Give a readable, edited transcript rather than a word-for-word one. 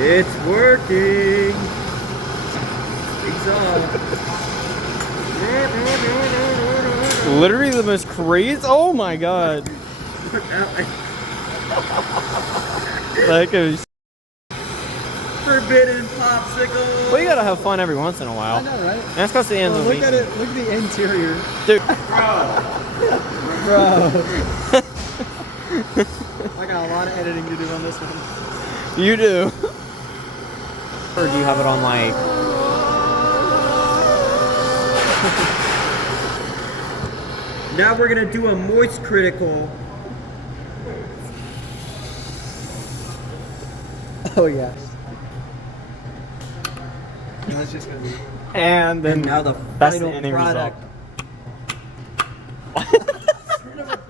It's working. Exhaust. Literally the most crazy. Oh my god. Like a. Forbidden popsicle. Well, you gotta have fun every once in a while. I know, right? That's because the ends Well, of look at it. Look at the interior. Dude. Bro. I got a lot of editing to do on this one. You do. Or do you have it on like? Now we're gonna do a moist critical. Oh yeah. That's just gonna be. And then And now the that's the final ending product. result.